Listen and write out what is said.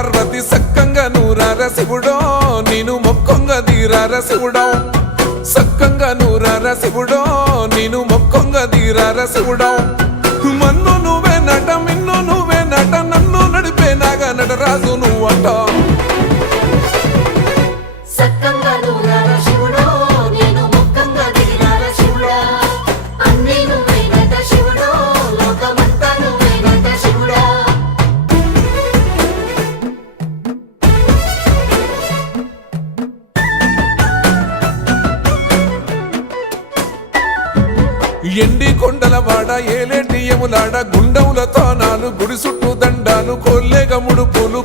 పార్వతి సక్కంగా నూరార శివుడో నేను మొక్కంగా తీరార శివుడో సక్కంగా నూరార శివుడో నేను మొక్కంగా తీరార శివుడో మన్ను నువ్వే నట మిన్ను నువ్వే నట నన్ను నడిపే నాగా నటరాజు నువ్వంట ఎండి కొండల వాడ ఏలేటి యములాడ గుండములతో నాలు గుడి చుట్టూ దండాలు కోల్లేగ ముడుపులు